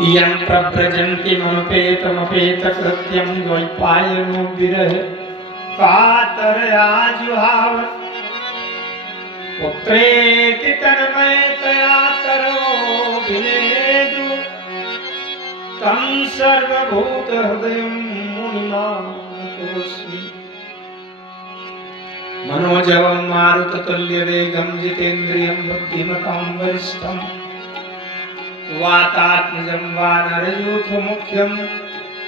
यं प्रव्रजन्ति ममपेतमपेतकृत्यं द्वैपायनो विरह कातरया जुहाव पुत्रेति तन्मयतया तरोऽभिनेदु तं सर्वभूतहृदयं मुनिमानतोऽस्मि। मनोजवं मारुततुल्यवेगं जितेन्द्रियं बुद्धिमतां वरिष्ठं वातात्मजं वानरयूथमुख्यं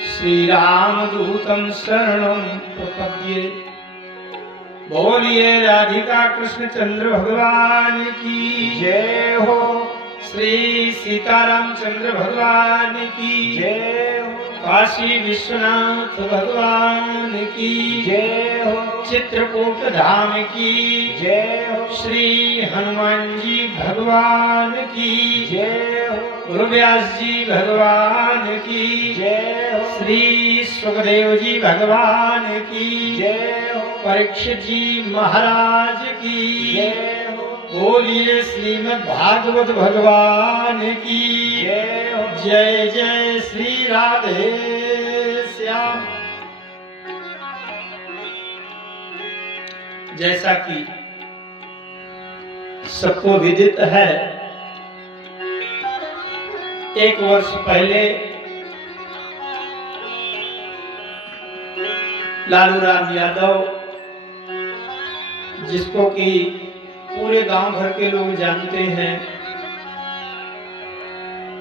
श्रीरामदूतं शरणं प्रपद्ये। बोलिए राधिका कृष्ण चंद्र भगवान की जय हो, श्री सीताराम चंद्र भगवान की जय हो, काशी विश्वनाथ भगवान की जय हो, चित्रकूट धाम की जय हो, श्री हनुमान जी भगवान की जय हो, गुरु व्यास जी भगवान की जय हो, श्री सुखदेव जी भगवान की जय हो, परीक्षित जी महाराज की जय हो। बोलिए श्रीमद् भागवत भगवान की जय हो। जय जय श्री राधे श्याम। जैसा कि सबको विदित है, एक वर्ष पहले लालू राम यादव, जिसको कि पूरे गांव भर के लोग जानते हैं,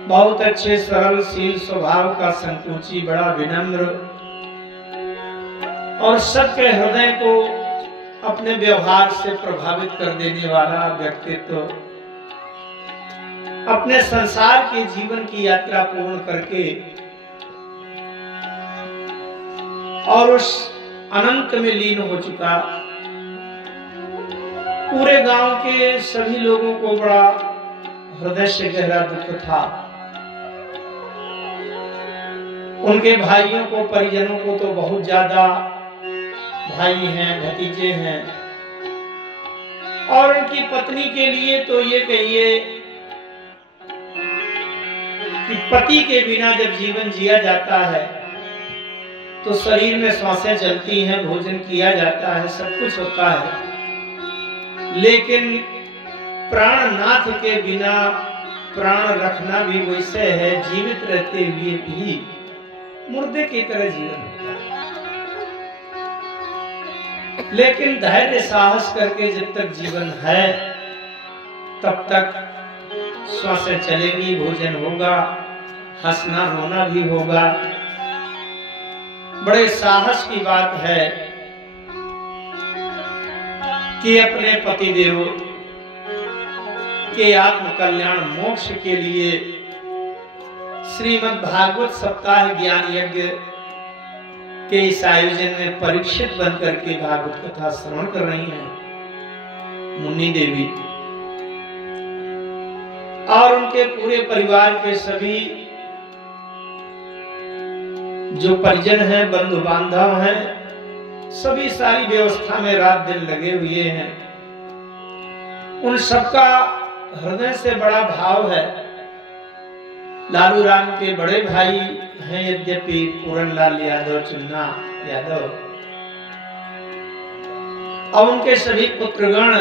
बहुत अच्छे सरल शील स्वभाव का संकोची, बड़ा विनम्र और सबके हृदय को अपने व्यवहार से प्रभावित कर देने वाला व्यक्तित्व, अपने संसार के जीवन की यात्रा पूर्ण करके और उस अनंत में लीन हो चुका। पूरे गांव के सभी लोगों को बड़ा हृदय से गहरा दुख था। उनके भाइयों को, परिजनों को तो बहुत ज्यादा, भाई हैं, भतीजे हैं, और उनकी पत्नी के लिए तो ये कहिए कि पति के बिना जब जीवन जिया जाता है तो शरीर में सांसें चलती हैं, भोजन किया जाता है, सब कुछ होता है, लेकिन प्राणनाथ के बिना प्राण रखना भी वैसे है, जीवित रहते हुए भी मुर्दे की तरह जीवन होता है। लेकिन धैर्य साहस करके जब तक जीवन है तब तक श्वासें चलेगी, भोजन होगा, हंसना रोना भी होगा। बड़े साहस की बात है कि अपने पतिदेव के आत्म कल्याण मोक्ष के लिए श्रीमद् भागवत सप्ताह ज्ञान यज्ञ के इस आयोजन में परीक्षित बनकर के भागवत कथा श्रवण कर रही हैं मुन्नी देवी और उनके पूरे परिवार के सभी जो परिजन हैं, बंधु बांधव हैं, सभी सारी व्यवस्था में रात दिन लगे हुए हैं। उन सबका हृदय से बड़ा भाव है। लालू राम के बड़े भाई हैं यद्यपि पूरनलाल यादव, चुन्ना यादव, और उनके सभी पुत्रगण,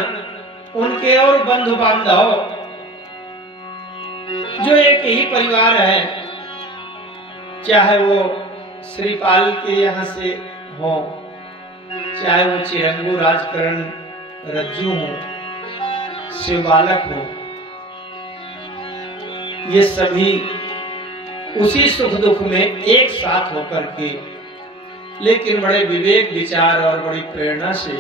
उनके और बंधु बांधव जो एक ही परिवार है, चाहे वो श्रीपाल के यहाँ से हो, चाहे वो चिरंगू राजकरण रज्जू हो, शिव बालक हो, ये सभी उसी सुख दुख में एक साथ होकर के, लेकिन बड़े विवेक विचार और बड़ी प्रेरणा से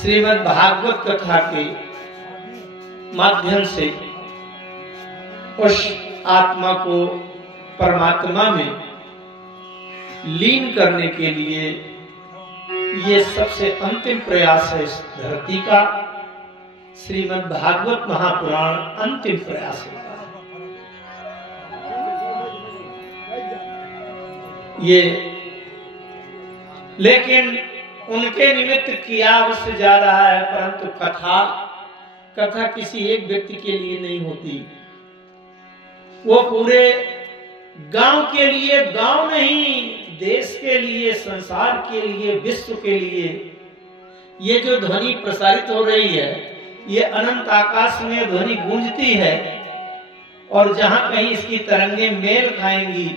श्रीमद् भागवत कथा के माध्यम से उस आत्मा को परमात्मा में लीन करने के लिए ये सबसे अंतिम प्रयास है इस धरती का। श्रीमद् भागवत महापुराण अंतिम प्रयास होता है। ये लेकिन उनके निमित्त किया अवश्य जा रहा है, परंतु कथा किसी एक व्यक्ति के लिए नहीं होती। वो पूरे गांव के लिए, गांव नहीं, देश के लिए, संसार के लिए, विश्व के लिए ये जो ध्वनि प्रसारित हो रही है, ये अनंत आकाश में ध्वनि गूंजती है और जहां कहीं इसकी तरंगे मेल खाएंगी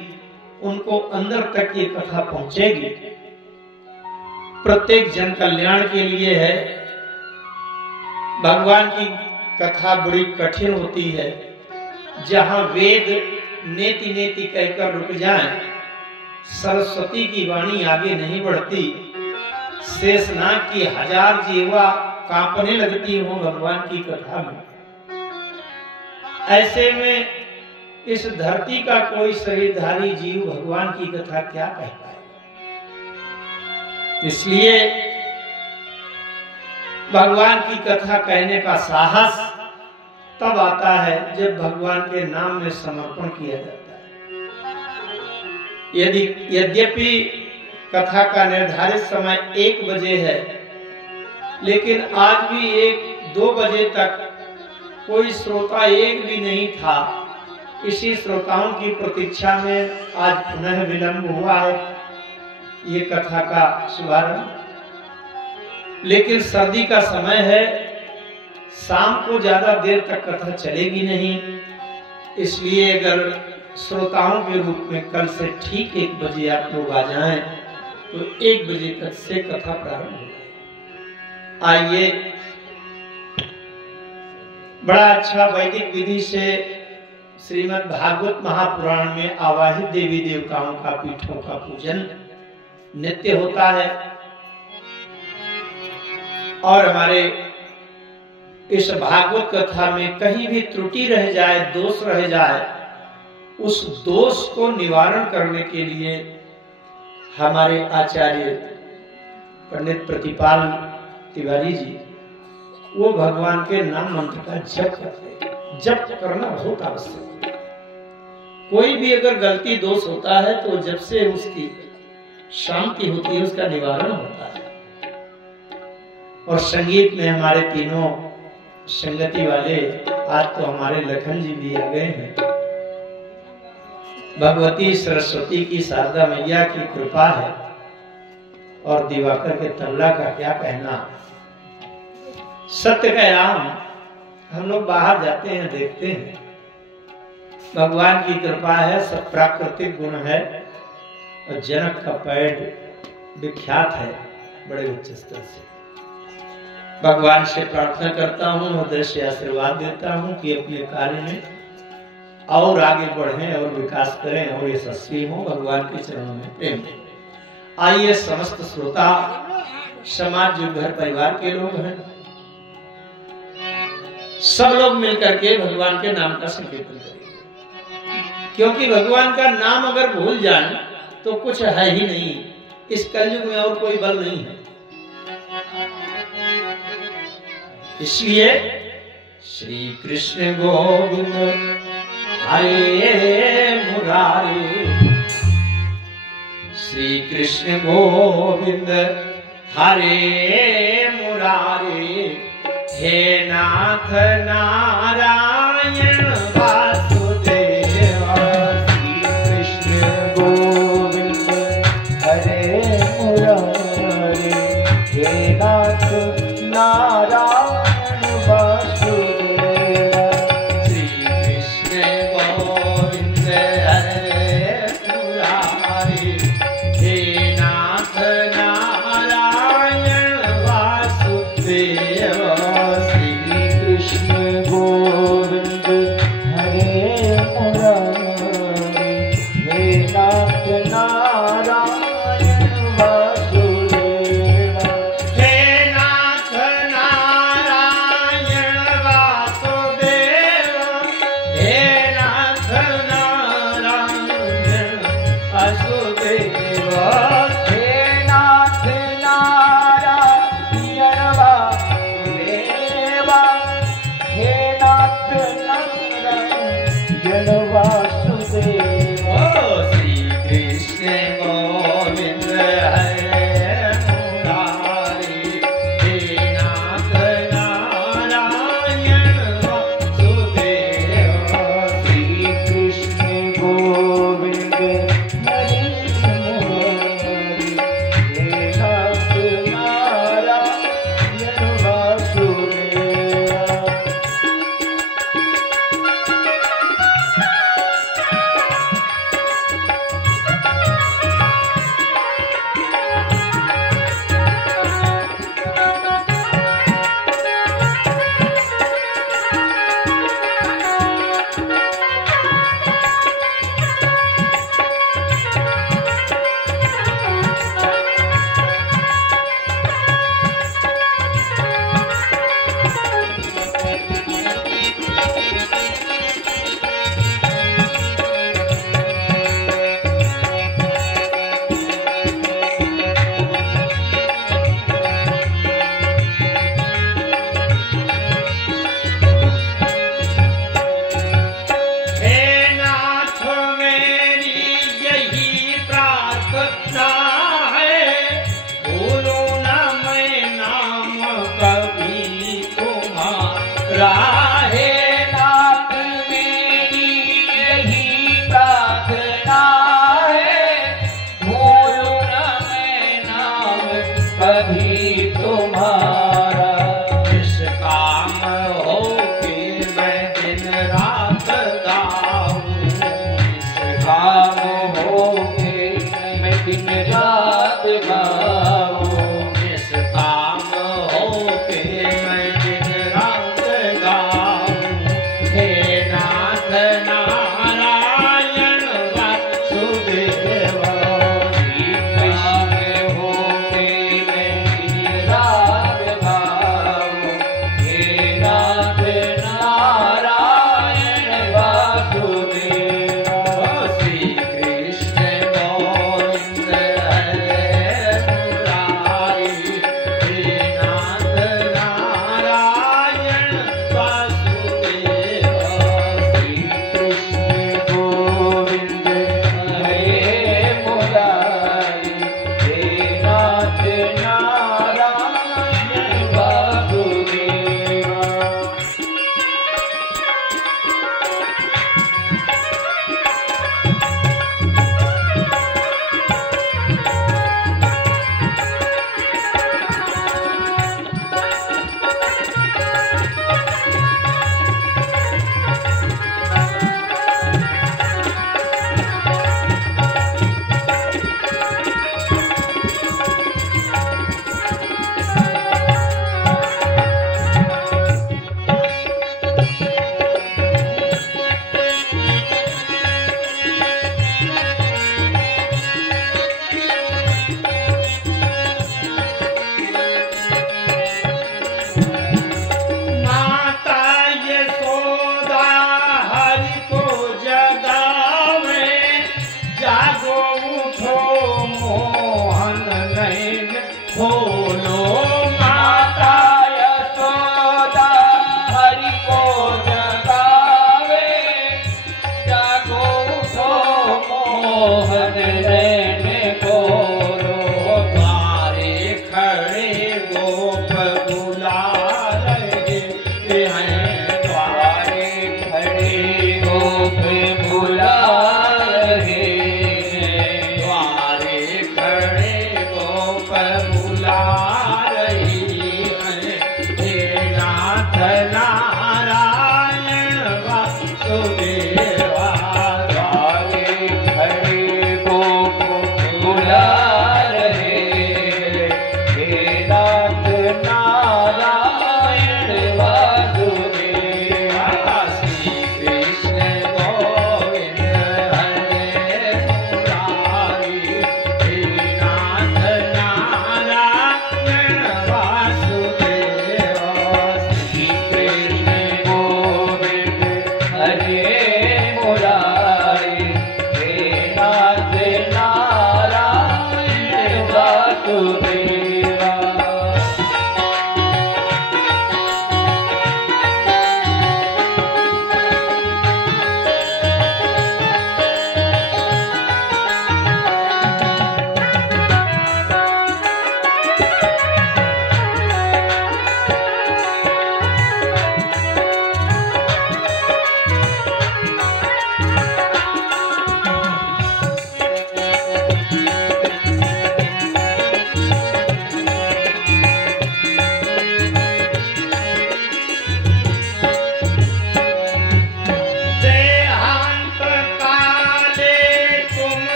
उनको अंदर तक ये कथा पहुंचेगी। प्रत्येक जन कल्याण के लिए है। भगवान की कथा बड़ी कठिन होती है। जहां वेद नेति नेति कहकर रुक जाएं, सरस्वती की वाणी आगे नहीं बढ़ती, शेषनाग की 1000 जीवा कांपने लगती हो भगवान की कथा में, ऐसे में इस धरती का कोई शरीरधारी जीव भगवान की कथा क्या कह पाएगा। इसलिए भगवान की कथा कहने का साहस तब आता है जब भगवान के नाम में समर्पण किया जाता है। यद्यपि कथा का निर्धारित समय 1 बजे है, लेकिन आज भी 1-2 बजे तक कोई श्रोता एक भी नहीं था। इसी श्रोताओं की प्रतीक्षा में आज पुनः विलंब हुआ है ये कथा का शुभारंभ। लेकिन सर्दी का समय है, शाम को ज्यादा देर तक कथा चलेगी नहीं, इसलिए अगर श्रोताओं के रूप में कल से ठीक 1 बजे आप लोग आ जाएं तो 1 बजे तक से कथा प्रारंभ हो जाए। आइए, बड़ा अच्छा वैदिक विधि से श्रीमद् भागवत महापुराण में आवाहित देवी देवताओं का, पीठों का पूजन नित्य होता है। और हमारे इस भागवत कथा में कहीं भी त्रुटि रह जाए, दोष रह जाए, उस दोष को निवारण करने के लिए हमारे आचार्य पंडित प्रतिपाल तिवारी जी वो भगवान के नाम मंत्र का जप करते हैं। जप करना बहुत आवश्यक है। कोई भी अगर गलती दोष होता है तो जब से उसकी शांति होती है, उसका निवारण होता है। और संगीत में हमारे तीनों संगति वाले, आज तो हमारे लखन जी भी आ गए हैं। भगवती सरस्वती की, शारदा मैया की कृपा है। और दिवाकर के तबला का क्या कहना। सत्य का राम, हम लोग बाहर जाते हैं, देखते हैं, भगवान की कृपा है, सब प्राकृतिक गुण है। और जनक का पैड विख्यात है बड़े उच्च स्तर से। भगवान से प्रार्थना करता हूँ, हृदय से आशीर्वाद देता हूँ कि अपने कार्य में और आगे बढ़ें और विकास करें और यशस्वी हों भगवान के चरणों में प्रेम। आइए समस्त श्रोता समाज, जो घर परिवार के लोग हैं, सब लोग मिलकर के भगवान के नाम का संकीर्तन करेंगे। क्योंकि भगवान का नाम अगर भूल जाए तो कुछ है ही नहीं। इस कलयुग में और कोई बल नहीं है। इसलिए श्री कृष्ण गोविंद हरे मुरारी, श्री कृष्ण गोविंद हरे मुरारी, हे नाथ नारायण वासुदेव। श्री कृष्ण गोविंद हरे मुरारी, हे नाथ नारायण वासुदेव। श्री कृष्ण गोविंद हरे मुरारी, हे नाथ नारायण वासुदेव। नारायण वासुदेव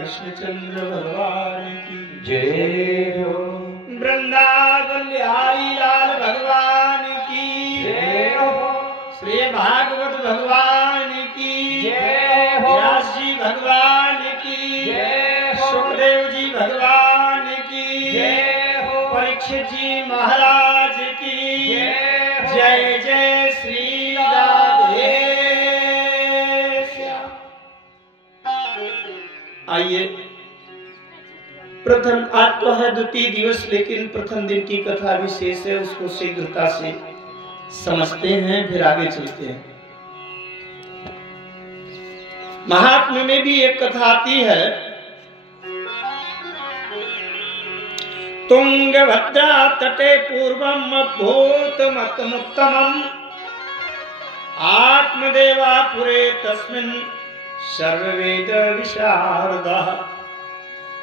कृष्णचंद्र भगवान की जय हो। वृंदावन बिहारी लाल भगवान की जय हो। श्री भागवत भगवान की जय हो। व्यास जी भगवान की जय हो। सुखदेव जी भगवान की जय हो। परीक्षित जी महाराज की जय हो। जय जय श्री राधे। आइए, प्रथम आज तो है द्वितीय दिवस, लेकिन प्रथम दिन की कथा विशेष है, उसको शीघ्रता से समझते हैं, फिर आगे चलते हैं। महात्म्य में भी एक कथा आती है, तुंगभद्रा तटे पूर्वम भूतमतमुत्तमम् आत्मदेवापुरे तस्मिन् सर्ववेद विशारदः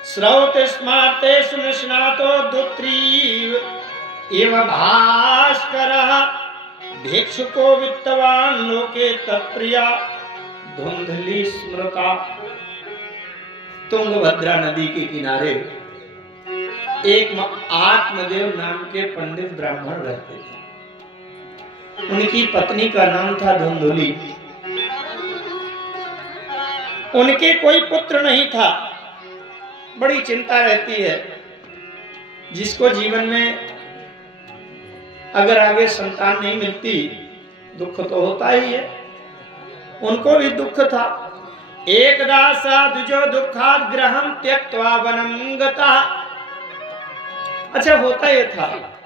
श्रौते स्मार्ते सुनिष्णातो दुत्रीव इव भास्करः भिक्षुको वित्तवान् लोके तत्प्रिया धुंधली स्मृता। तुंगभद्रा नदी के किनारे एक आत्मदेव नाम के पंडित ब्राह्मण रहते थे। उनकी पत्नी का नाम था धुंधली। उनके कोई पुत्र नहीं था। बड़ी चिंता रहती है, जिसको जीवन में अगर आगे संतान नहीं मिलती, दुख तो होता ही है। उनको भी दुख था। एकदा साधुजो दुखाद ग्रहम त्यक्त्वा वनं गता। अच्छा, होता ये था